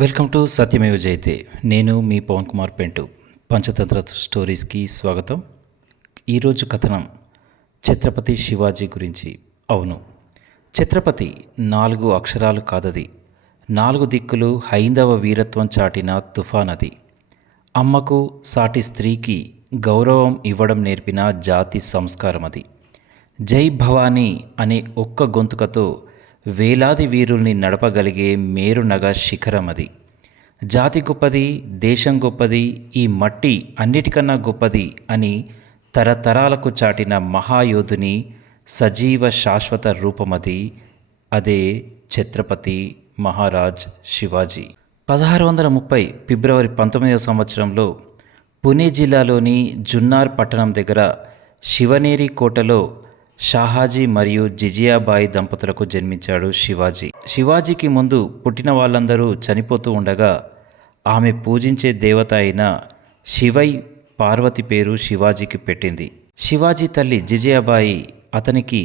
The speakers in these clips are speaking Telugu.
వెల్కమ్ టు సత్యమేవ జయతే. నేను మీ పవన్ కుమార్ పెంటు. పంచతంత్ర స్టోరీస్కి స్వాగతం. ఈరోజు కథనం ఛత్రపతి శివాజీ గురించి. అవును, ఛత్రపతి 4 అక్షరాలు కాదది. 4 దిక్కులు హైందవ వీరత్వం చాటిన తుఫానది. అమ్మకు సాటి స్త్రీకి గౌరవం ఇవ్వడం నేర్పిన జాతి సంస్కారం అది. జై భవానీ అనే ఒక్క గొంతుకతో వేలాది వీరుల్ని నడపగలిగే మేరునగ శిఖరం అది. జాతి గొప్పది, దేశం గొప్పది, ఈ మట్టి అన్నిటికన్నా గొప్పది అని తరతరాలకు చాటిన మహాయోధుని సజీవ శాశ్వత రూపమది. అదే ఛత్రపతి మహారాజ్ శివాజీ. 1630 ఫిబ్రవరి 19వ సంవత్సరంలో పుణే జిల్లాలోని జున్నార్ పట్టణం దగ్గర శివనేరి కోటలో షాహాజీ మరియు జిజియాబాయి దంపతులకు జన్మించాడు శివాజీ. శివాజీకి ముందు పుట్టిన వాళ్ళందరూ చనిపోతూ ఉండగా ఆమె పూజించే దేవత అయిన శివై పార్వతి పేరు శివాజీకి పెట్టింది. శివాజీ తల్లి జిజియాబాయి అతనికి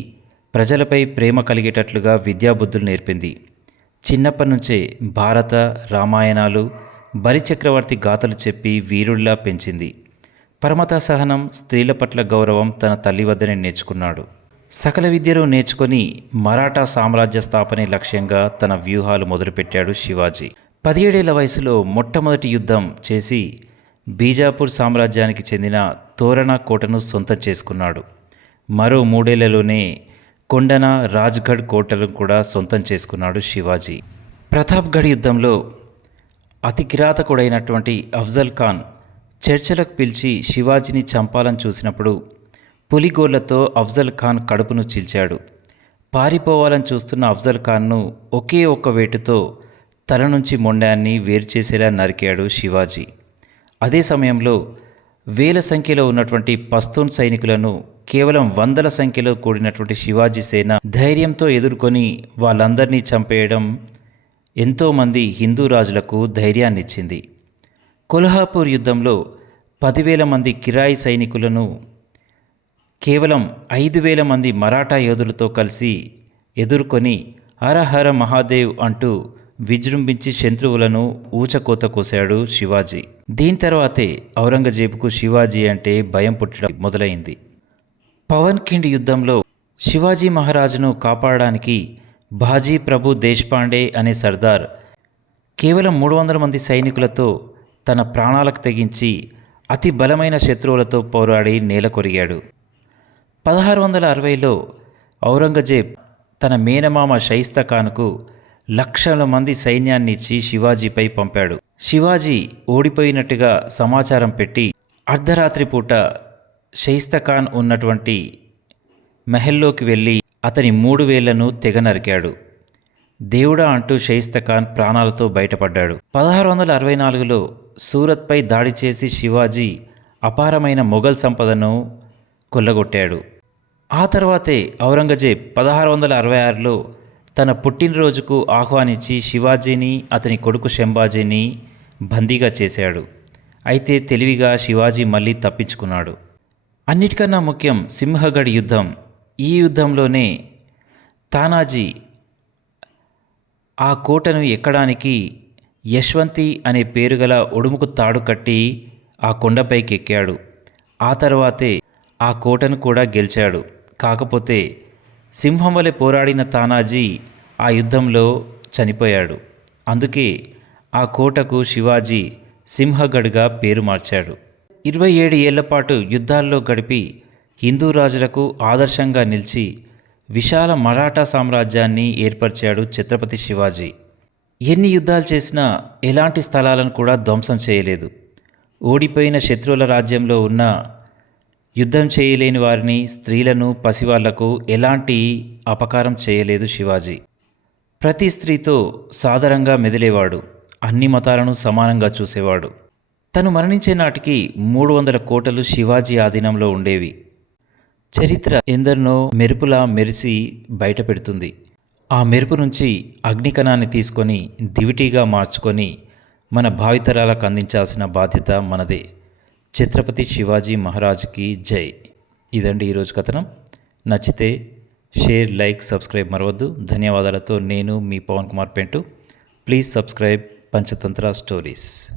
ప్రజలపై ప్రేమ కలిగేటట్లుగా విద్యాబుద్ధులు నేర్పింది. చిన్నప్పటి నుంచే భారత రామాయణాలు, బలిచక్రవర్తి గాథలు చెప్పి వీరుల్లా పెంచింది. పరమత సహనం, స్త్రీల పట్ల గౌరవం తన తల్లి వద్దనే నేర్చుకున్నాడు. సకల విద్యలు నేర్చుకొని మరాఠా సామ్రాజ్య స్థాపనే లక్ష్యంగా తన వ్యూహాలు మొదలుపెట్టాడు శివాజీ. 17 ఏళ్ల వయసులో మొట్టమొదటి యుద్ధం చేసి బీజాపూర్ సామ్రాజ్యానికి చెందిన తోరణ కోటను సొంతం చేసుకున్నాడు. మరో 3 ఏళ్లలోనే కొండన, రాజ్గఢ్ కోటలను కూడా సొంతం చేసుకున్నాడు శివాజీ. ప్రతాప్గఢ్ యుద్ధంలో అతి కిరాతకుడైనటువంటి అఫ్జల్ ఖాన్ చర్చలకు పిలిచి శివాజీని చంపాలని చూసినప్పుడు పులిగోళ్లతో అఫ్జల్ ఖాన్ కడుపును చీల్చాడు. పారిపోవాలని చూస్తున్న అఫ్జల్ ఖాన్ను ఒకే ఒక్క వేటుతో తల నుంచి మొండాన్ని వేరు చేసేలా నరికాడు శివాజీ. అదే సమయంలో వేల సంఖ్యలో ఉన్నటువంటి పస్తూన్ సైనికులను కేవలం 100ల సంఖ్యలో కూడినటువంటి శివాజీ సేన ధైర్యంతో ఎదుర్కొని వాళ్ళందరినీ చంపేయడం ఎంతోమంది హిందూ రాజులకు ధైర్యాన్నిచ్చింది. కొల్హాపూర్ యుద్ధంలో 10,000 మంది కిరాయి సైనికులను కేవలం 5,000 మంది మరాఠా యోధులతో కలిసి ఎదుర్కొని హరహర మహాదేవ్ అంటూ విజృంభించి శత్రువులను ఊచకోత కోశాడు శివాజీ. దీని తర్వాతే ఔరంగజేబుకు శివాజీ అంటే భయం పుట్టడం మొదలైంది. పవన్ ఖిండ్ యుద్ధంలో శివాజీ మహారాజును కాపాడడానికి బాజీ ప్రభు దేశ్పాండే అనే సర్దార్ కేవలం 300 మంది సైనికులతో తన ప్రాణాలకు తెగించి అతి బలమైన శత్రువులతో పోరాడి నేలకొరిగాడు. 1660లో ఔరంగజేబ్ తన మేనమామ షైస్తా ఖాన్కు లక్షల మంది సైన్యాన్ని ఇచ్చి శివాజీపై పంపాడు. శివాజీ ఓడిపోయినట్టుగా సమాచారం పెట్టి అర్ధరాత్రి పూట షైస్తా ఖాన్ ఉన్నటువంటి మహల్లోకి వెళ్ళి అతని 3 వేళ్లను తెగ నరికాడు. దేవుడా అంటూ షైస్తా ఖాన్ ప్రాణాలతో బయటపడ్డాడు. 1664లో సూరత్పై దాడి చేసి శివాజీ అపారమైన మొఘల్ సంపదను కొల్లగొట్టాడు. ఆ తర్వాతే ఔరంగజేబ్ 1666లో తన పుట్టినరోజుకు ఆహ్వానించి శివాజీని, అతని కొడుకు శంభాజీని బందీగా చేశాడు. అయితే తెలివిగా శివాజీ మళ్ళీ తప్పించుకున్నాడు. అన్నిటికన్నా ముఖ్యం సింహగఢ్ యుద్ధం. ఈ యుద్ధంలోనే తానాజీ ఆ కోటను ఎక్కడానికి యశ్వంతి అనే పేరుగల ఉడుముకు తాడు కట్టి ఆ కొండపైకి ఎక్కాడు. ఆ తర్వాతే ఆ కోటను కూడా గెలిచాడు. కాకపోతే సింహం వలె పోరాడిన తానాజీ ఆ యుద్ధంలో చనిపోయాడు. అందుకే ఆ కోటకు శివాజీ సింహగఢ్గా పేరు మార్చాడు. 27 ఏళ్ల పాటు యుద్ధాల్లో గడిపి హిందూ రాజులకు ఆదర్శంగా నిలిచి విశాల మరాఠా సామ్రాజ్యాన్ని ఏర్పరిచాడు ఛత్రపతి శివాజీ. ఎన్ని యుద్ధాలు చేసినా ఎలాంటి స్థలాలను కూడా ధ్వంసం చేయలేదు. ఓడిపోయిన శత్రువుల రాజ్యంలో ఉన్న యుద్ధం చేయలేని వారిని, స్త్రీలను, పసివాళ్లకు ఎలాంటి అపకారం చేయలేదు శివాజీ. ప్రతి స్త్రీతో సాదరంగా మెదిలేవాడు. అన్ని మతాలను సమానంగా చూసేవాడు. తను మరణించే నాటికి 300 కోటలు శివాజీ ఆధీనంలో ఉండేవి. చరిత్ర ఎందరినో మెరుపులా మెరిసి బయట పెడుతుంది. ఆ మెరుపు నుంచి అగ్నికణాన్ని తీసుకొని దివిటీగా మార్చుకొని మన భావితరాలకు అందించాల్సిన బాధ్యత మనదే. ఛత్రపతి శివాజీ మహారాజ్కి జై. ఇదండి ఈరోజు కథనం. నచ్చితే షేర్, లైక్, సబ్స్క్రైబ్ మరవద్దు. ధన్యవాదాలతో నేను మీ Pavan Kumar Pentu. Please subscribe Panchatantra stories.